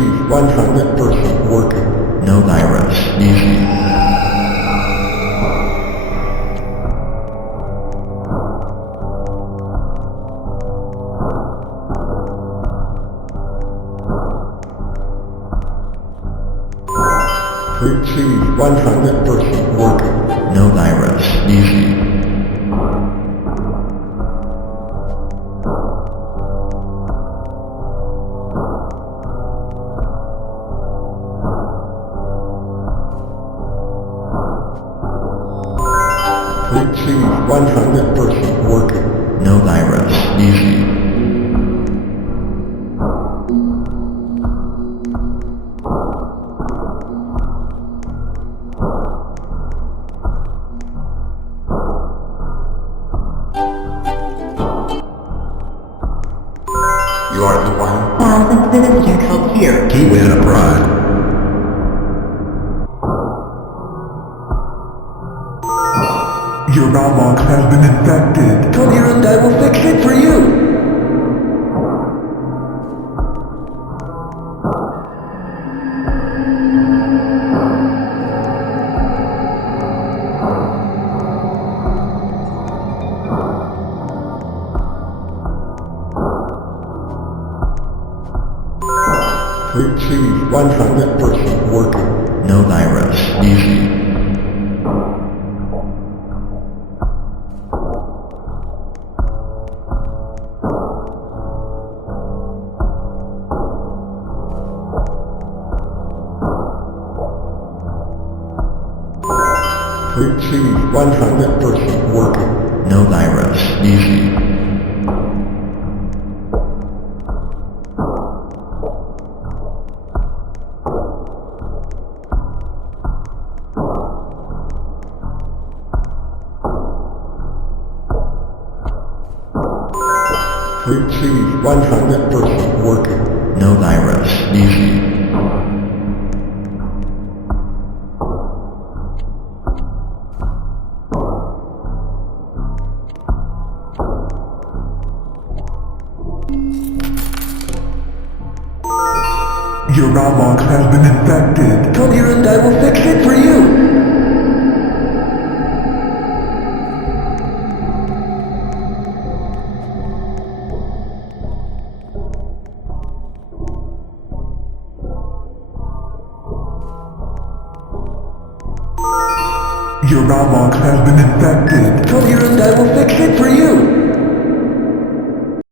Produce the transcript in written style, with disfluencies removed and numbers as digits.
cheese 100% working. No virus. Easy. Fruit cheese 100% working. No virus. Easy. Fruit cheese 100% working. No virus. Easy. You are the one. Thousands visitors held here. To win a prize. Your Roblox has been infected. Come here and I will fix it for you. Fruit cheese 100% working. No virus. Easy. Fruit cheese 100% working. No virus. Easy. Fruit cheese 100% working. No virus. Easy. Your Roblox has been infected. Come here and I will fix it for you. Your Roblox has been infected. Come here and I will fix it for you.